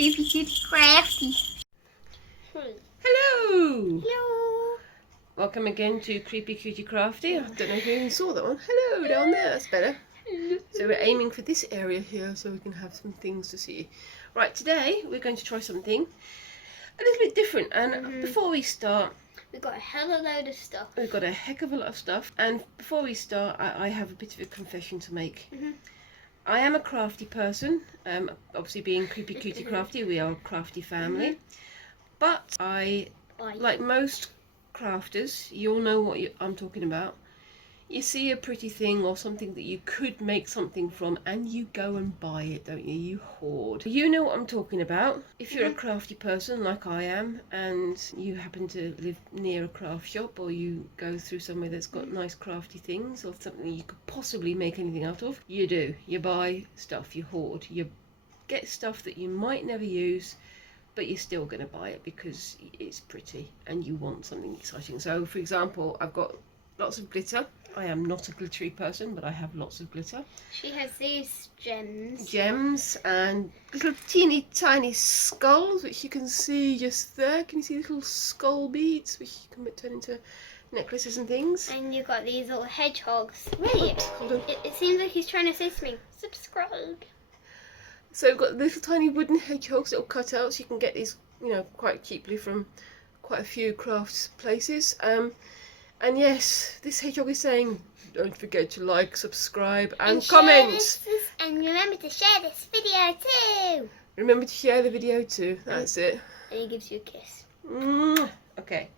Cutie, Crafty. Hello! Hello! Welcome again to Creepy Cutie Crafty. I don't know if you even saw that one. Hello, down there, that's better. So we're aiming for this area here so we can have some things to see. Right, today we're going to try something a little bit different. And before we start... We've got a hell of a load of stuff. We've got a heck of a lot of stuff. And before we start, I have a bit of a confession to make. I am a crafty person. Obviously being Creepy Cutie Crafty, we are a crafty family. But I, like most crafters, you'll know what I'm talking about. You see a pretty thing or something that you could make something from and you go and buy it, don't you? You hoard. You know what I'm talking about. If you're a crafty person like I am and you happen to live near a craft shop or you go through somewhere that's got nice crafty things or something you could possibly make anything out of, you do. You buy stuff, you hoard. You get stuff that you might never use, but you're still going to buy it because it's pretty and you want something exciting. So, for example, I've got lots of glitter. I am not a glittery person, but I have lots of glitter. She has these gems. Gems and little teeny tiny skulls, which you can see just there. Can you see little skull beads, which you can turn into necklaces and things? And you've got these little hedgehogs. Wait, hold on. It seems like he's trying to say to me, subscribe. So we've got little tiny wooden hedgehogs, little cutouts. You can get these, you know, quite cheaply from quite a few crafts places. And yes, this hedgehog is saying, don't forget to like, subscribe and comment. And remember to share this video too. Remember to share the video too, that's it. And he gives you a kiss. Okay.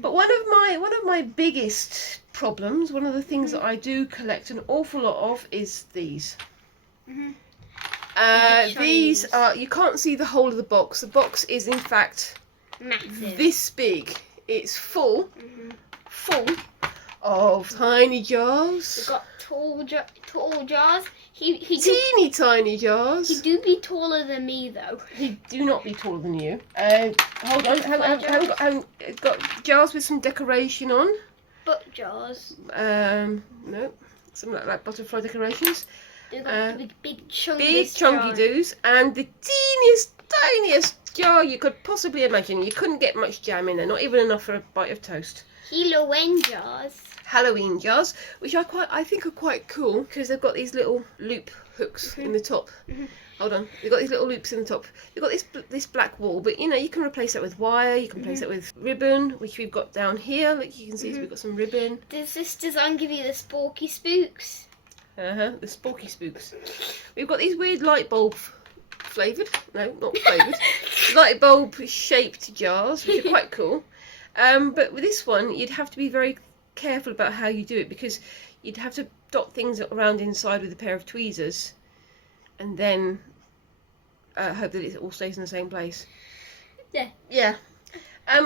But one of my biggest problems, one of the things that I do collect an awful lot of is these. These are, you can't see the whole of the box. The box is in fact massive. This big. It's full of tiny jars. We've got tall jars. He teeny tiny jars. He do be taller than me though. He do not be taller than you. Hold on, hang got jars with some decoration on. Butt jars. No, some like butterfly decorations. We've got big chunky jars. doos, and the teeniest, tiniest jar you could possibly imagine. You couldn't get much jam in there, not even enough for a bite of toast. Halloween jars, which I think are quite cool because they've got these little loop hooks in the top. Hold on, they've got these little loops in the top. They've got this black wall, but you know you can replace that with wire. You can replace it with ribbon, which we've got down here. Like you can see, so we've got some ribbon. Does this design give you the sporky spooks? The sporky spooks. We've got these weird light bulb flavoured, no, not flavoured, light bulb shaped jars, which are quite cool. But with this one, you'd have to be very careful about how you do it because you'd have to dot things around inside with a pair of tweezers and then hope that it all stays in the same place. Yeah.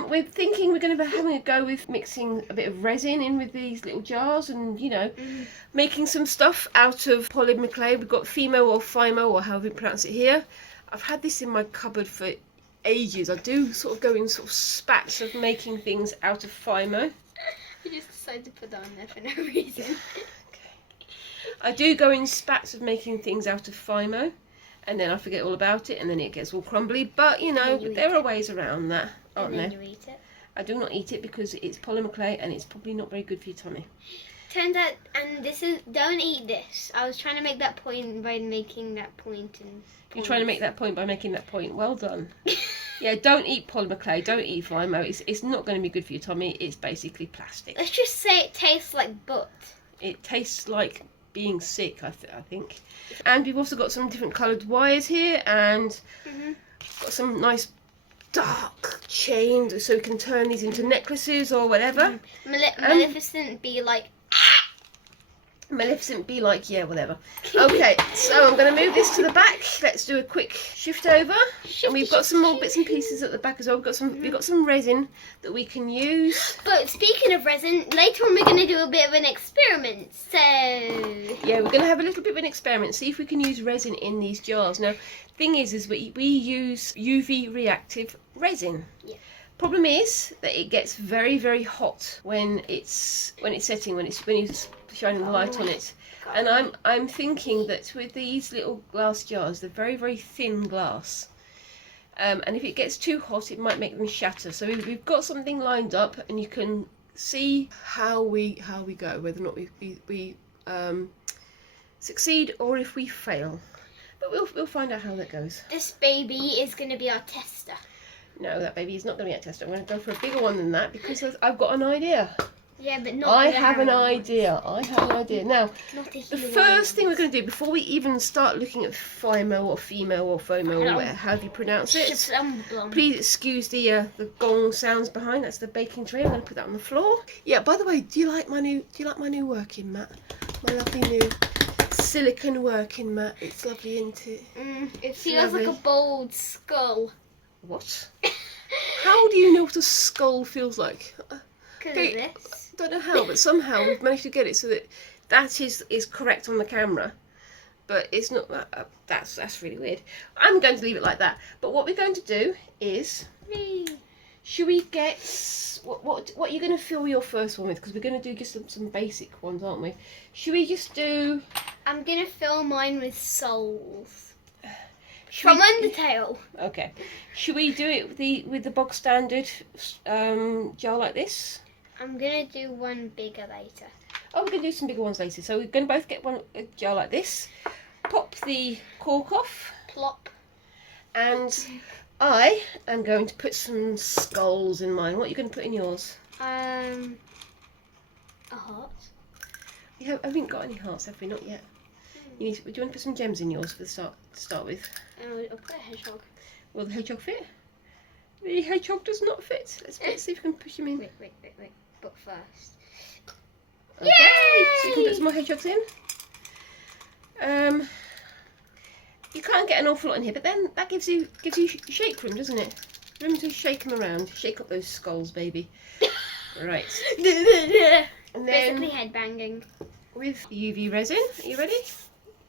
We're thinking we're going to be having a go with mixing a bit of resin in with these little jars and, you know, making some stuff out of polymer clay. We've got FIMO or FIMO or however you pronounce it here. I've had this in my cupboard for ages. I do sort of go in sort of spats of making things out of FIMO. You just decided to put that on there for no reason. Okay. I do go in spats of making things out of FIMO and then I forget all about it and then it gets all crumbly. But, you know, there are ways around that, aren't there? And then you eat it. I do not eat it because it's polymer clay and it's probably not very good for your tummy. Turns out, and this is, don't eat this. I was trying to make that point by making that point. You're trying to make that point by making that point. Well done. Yeah, don't eat polymer clay. Don't eat FIMO. It's not going to be good for your tummy. It's basically plastic. Let's just say it tastes like butt. It tastes like being sick, I think. And we've also got some different coloured wires here and got some nice dark chains so we can turn these into necklaces or whatever. Maleficent be like... Maleficent be like, yeah, whatever. Okay, so I'm going to move this to the back. Let's do a quick shift over. And we've got some more bits and pieces at the back as well. We've got some resin that we can use. But speaking of resin, later on we're going to do a bit of an experiment. So yeah, we're going to have a little bit of an experiment. See if we can use resin in these jars. Now, thing is we use UV reactive resin. Yeah. Problem is that it gets very, very hot when it's setting, when you're shining the light on it. And I'm thinking that with these little glass jars, they're very, very thin glass. And if it gets too hot, it might make them shatter. So we've got something lined up, and you can see how we go, whether or not we succeed or if we fail. But we'll find out how that goes. This baby is going to be our tester. No, that baby is not going to be a tester. I'm going to go for a bigger one than that because I've got an idea. Yeah, but not. I have an idea. Now, the first thing we're going to do before we even start looking at FIMO or FIMO or FOMO or however you pronounce it, please excuse the gong sounds behind. That's the baking tray. I'm going to put that on the floor. Yeah. By the way, do you like my new working mat? My lovely new silicone working mat. It's lovely, isn't it? It feels like a bold skull. What? How do you know what a skull feels like? Because of this. I don't know how, but somehow we've managed to get it so that is correct on the camera, but it's not. That's really weird. I'm going to leave it like that. But what we're going to do is, should we get what are you going to fill your first one with? Because we're going to do just some basic ones, aren't we? Should we just do? I'm going to fill mine with souls. From Undertale. Okay. Should we do it with the bog standard jar like this? I'm going to do one bigger later. Oh, we're going to do some bigger ones later. So we're going to both get a jar like this. Pop the cork off. Plop. And I am going to put some skulls in mine. What are you going to put in yours? A heart. We haven't got any hearts, have we? Not yet. Do you want to put some gems in yours to start with? I'll put a hedgehog. Will the hedgehog fit? The hedgehog does not fit. Let's see if we can push him in. Wait. But first. Okay, Yay! so you can put some more hedgehogs in. You can't get an awful lot in here, but then that gives you shake room, doesn't it? Room to shake them around. Shake up those skulls, baby. Right. And then basically head banging. With UV resin. Are you ready?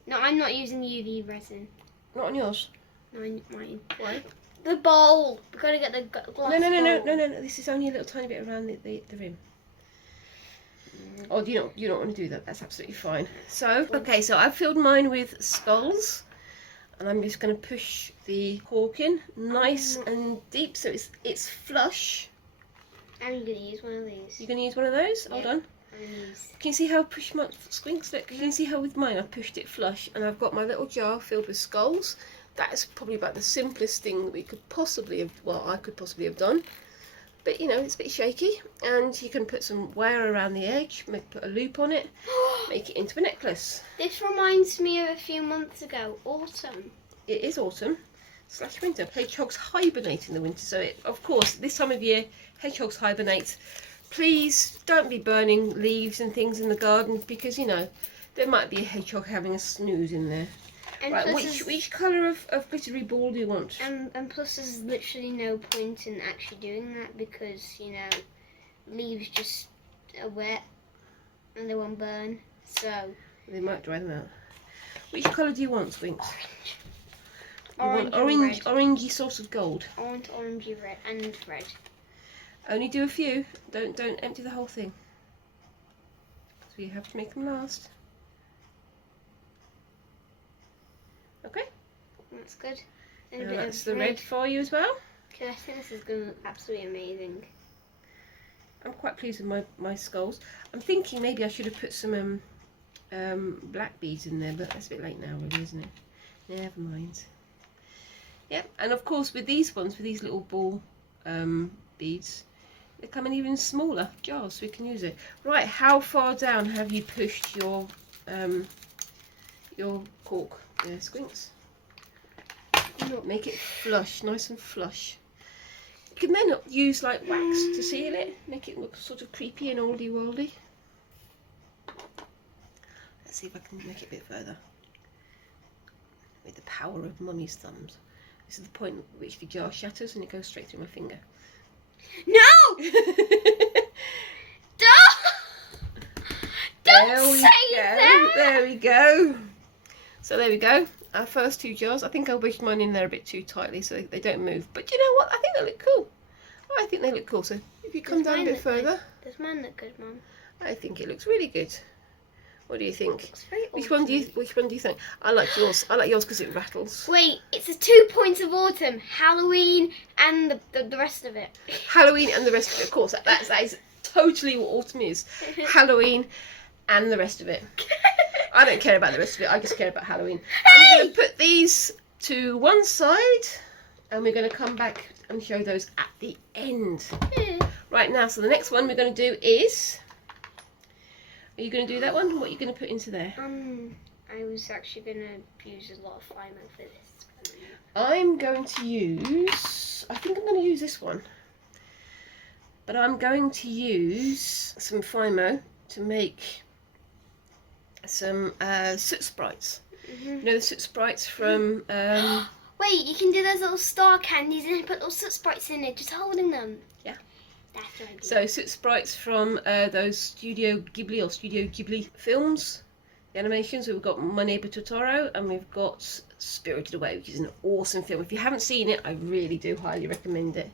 No, I'm not using UV resin. Not on yours. No, mine. Why? The bowl. We've got to get the glass bowl. No. This is only a little tiny bit around the rim. Oh, you don't want to do that. That's absolutely fine. So, okay, so I've filled mine with skulls, and I'm just going to push the cork in nice and deep so it's flush. I'm going to use one of these. You're going to use one of those? Yeah. Hold on. Can you see how I pushed my Squinks? Look, can you see how with mine I pushed it flush, and I've got my little jar filled with skulls. That is probably about the simplest thing that we could possibly have. Well, I could possibly have done. But you know, it's a bit shaky, and you can put some wire around the edge, put a loop on it, make it into a necklace. This reminds me of a few months ago, autumn. It is autumn / winter. Hedgehogs hibernate in the winter, so of course this time of year hedgehogs hibernate. Please don't be burning leaves and things in the garden because you know there might be a hedgehog having a snooze in there. And right, which colour of glittery ball do you want? And plus there's literally no point in actually doing that because, you know, leaves just are wet and they won't burn, so... They might dry them out. Which colour do you want, Squinks? Orange. Orangey sort of gold. I want orangey red and red. Only do a few. Don't empty the whole thing. So you have to make them last. Okay. That's good. And that's the red for you as well. Okay, I think this is going to look absolutely amazing. I'm quite pleased with my skulls. I'm thinking maybe I should have put some black beads in there, but that's a bit late now, really, isn't it? Never mind. Yep, and of course with these ones, with these little ball beads, they come in even smaller jars, so we can use it. Right, how far down have you pushed your cork there, Squinks? Make it flush, nice and flush. You can then use like wax to seal it, make it look sort of creepy and oldie-worldy. Let's see if I can make it a bit further. With the power of Mummy's thumbs. This is the point at which the jar shatters and it goes straight through my finger. No! Don't say that! There we go. So there we go. Our first two jars. I think I wedged mine in there a bit too tightly so they don't move. But you know what? I think they look cool. I think they look cool. So if you come down a bit further. Does mine look good, Mum? I think it looks really good. What do you think? It's very Which one do you think? I like yours. I like yours because it rattles. Wait, it's the 2 points of autumn, Halloween, and the rest of it. Halloween and the rest of it. Of course, that is totally what autumn is. Halloween and the rest of it. I don't care about the rest of it. I just care about Halloween. I'm going to put these to one side, and we're going to come back and show those at the end. Right now, so the next one we're going to do is... Are you going to do that one? What are you going to put into there? I was actually going to use a lot of FIMO for this. I'm going to use... I think I'm going to use this one. But I'm going to use some FIMO to make some soot sprites. You know the soot sprites from... Wait, you can do those little star candies and put little soot sprites in it, just holding them. Yeah. That's what I do. So soot sprites from those Studio Ghibli films, the animations. We've got My Neighbor Totoro and we've got Spirited Away, which is an awesome film. If you haven't seen it, I really do highly recommend it.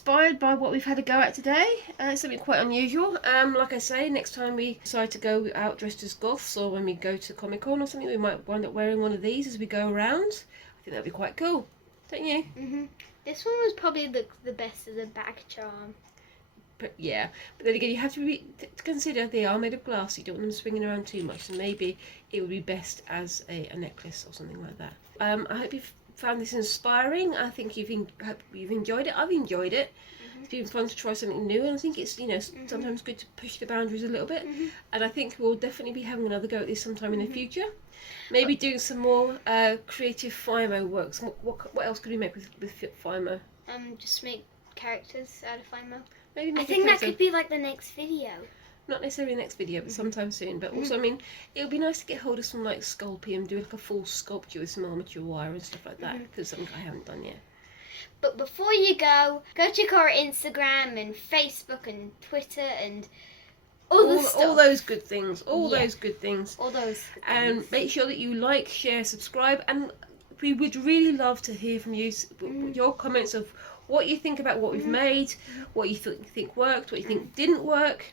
inspired by what we've had a go at today. It's something quite unusual. Like I say, next time we decide to go out dressed as goths, or when we go to Comic-Con or something, we might wind up wearing one of these as we go around. I think that'd be quite cool, don't you? This one was probably the best as a back charm. But yeah, but then again, you have to consider they are made of glass. You don't want them swinging around too much, so maybe it would be best as a necklace or something like that. I hope you've found this inspiring. I think you've enjoyed it. I've enjoyed it. It's been fun to try something new, and I think it's sometimes good to push the boundaries a little bit. And I think we'll definitely be having another go at this sometime in the future. Maybe doing some more creative FIMO works. What else could we make with FIMO? Just make characters out of FIMO. Maybe I think that could be like the next video. Not necessarily the next video, but sometime soon. But also, I mean, it would be nice to get hold of some like Sculpey and do like a full sculpture with some armature wire and stuff like that, because something I haven't done yet. But before you go check our Instagram and Facebook and Twitter and all those good things. Those good things. All those good and things. Make sure that you like, share, subscribe, and we would really love to hear from you, your comments of what you think about what we've made, what you think worked, what you think didn't work,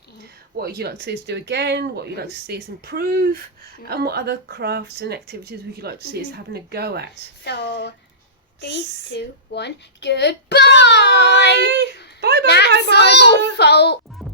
what you'd like to see us do again, what you'd like to see us improve, and what other crafts and activities would you like to see us having a go at. So, 3, 2, 1, goodbye! Bye! Bye! That's all, folks!